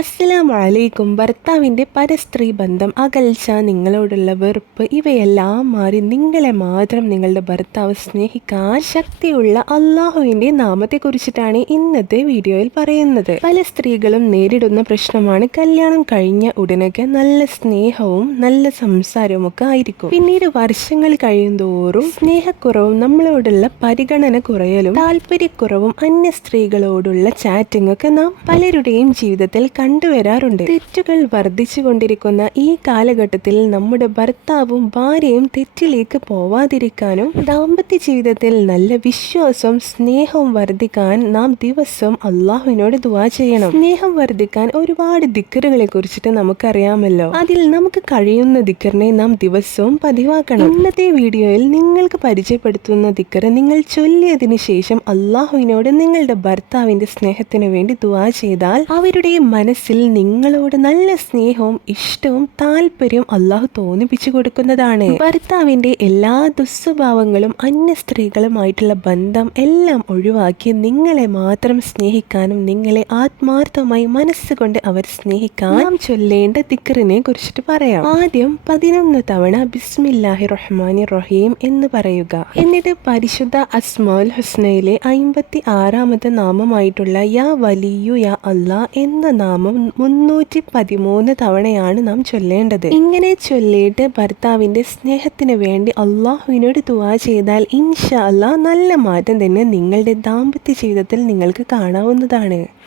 അസ്സലാമലൈക്കും. ഭർത്താവിന്റെ പരസ്ത്രീ ബന്ധം അകൽച്ച നിങ്ങളോടുള്ള വെറുപ്പ് ഇവയെല്ലാം മാറി നിങ്ങളെ മാത്രം നിങ്ങളുടെ ഭർത്താവ് സ്നേഹിക്കാൻ ശക്തിയുള്ള അള്ളാഹുവിന്റെ നാമത്തെക്കുറിച്ചിട്ടാണ് ഇന്നത്തെ വീഡിയോയിൽ പറയുന്നത്. പല സ്ത്രീകളും നേരിടുന്ന പ്രശ്നമാണ് കല്യാണം കഴിഞ്ഞ ഉടനൊക്കെ നല്ല സ്നേഹവും നല്ല സംസാരവും ഒക്കെ ആയിരിക്കും. പിന്നീട് വർഷങ്ങൾ കഴിയുന്തോറും സ്നേഹക്കുറവും നമ്മളോടുള്ള പരിഗണന കുറയലും താല്പര്യക്കുറവും അന്യ സ്ത്രീകളോടുള്ള ചാറ്റിംഗ് ഒക്കെ നാം പലരുടെയും ജീവിതത്തിൽ കണ്ടുവരാറുണ്ട് തെറ്റുകൾ വർദ്ധിച്ചു കൊണ്ടിരിക്കുന്ന ഈ കാലഘട്ടത്തിൽ നമ്മുടെ ഭർത്താവും ഭാര്യയും തെറ്റിലേക്ക് പോവാതിരിക്കാനും ദാമ്പത്യ ജീവിതത്തിൽ നല്ല വിശ്വാസം സ്നേഹം വർദ്ധിക്കാൻ നാം ദിവസം അള്ളാഹുവിനോട് ദുവാ ചെയ്യണം. സ്നേഹം വർദ്ധിക്കാൻ ഒരുപാട് ദിക്കറുകളെ കുറിച്ചിട്ട് നമുക്കറിയാമല്ലോ. അതിൽ നമുക്ക് കഴിയുന്ന ദിക്കറിനെ നാം ദിവസവും പതിവാക്കണം. ഇന്നത്തെ വീഡിയോയിൽ നിങ്ങൾക്ക് പരിചയപ്പെടുത്തുന്ന ദിക്കറ് നിങ്ങൾ ചൊല്ലിയതിനു ശേഷം അള്ളാഹുവിനോട് നിങ്ങളുടെ ഭർത്താവിന്റെ സ്നേഹത്തിന് വേണ്ടി ദുവാ ചെയ്താൽ അവരുടെ മനസ്സിൽ നിങ്ങളോട് നല്ല സ്നേഹവും ഇഷ്ടവും താല്പര്യവും അള്ളാഹു തോന്നിപ്പിച്ചു കൊടുക്കുന്നതാണ്. ഭർത്താവിന്റെ എല്ലാ ദുസ്വഭാവങ്ങളും അന്യ സ്ത്രീകളുമായിട്ടുള്ള ബന്ധം എല്ലാം ഒഴിവാക്കി നിങ്ങളെ മാത്രം സ്നേഹിക്കാനും നിങ്ങളെ ആത്മാർത്ഥമായി മനസ്സുകൊണ്ട് അവർ സ്നേഹിക്കാൻ ചൊല്ലേണ്ട ദിക്കറിനെ കുറിച്ചിട്ട് പറയാം. ആദ്യം പതിനൊന്ന് തവണ ബിസ്മില്ലാഹി റഹ്മാനി റഹീം എന്ന് പറയുക. എന്നിട്ട് പരിശുദ്ധ അസ്മാൽ ഹുസ്നയിലെ അയിമ്പത്തി ആറാമത്തെ നാമമായിട്ടുള്ള യാ വലിയു യാ അല്ലാ എന്ന നാമം മുന്നൂറ്റി പതിമൂന്ന് തവണയാണ് നാം ചൊല്ലേണ്ടത്. ഇങ്ങനെ ചൊല്ലിയിട്ട് ഭർത്താവിന്റെ സ്നേഹത്തിന് വേണ്ടി അള്ളാഹുവിനോട് ദുവാ ചെയ്താൽ ഇൻഷാ അല്ലാ നല്ല മാറ്റം തന്നെ നിങ്ങളുടെ ദാമ്പത്യ ജീവിതത്തിൽ നിങ്ങൾക്ക് കാണാവുന്നതാണ്.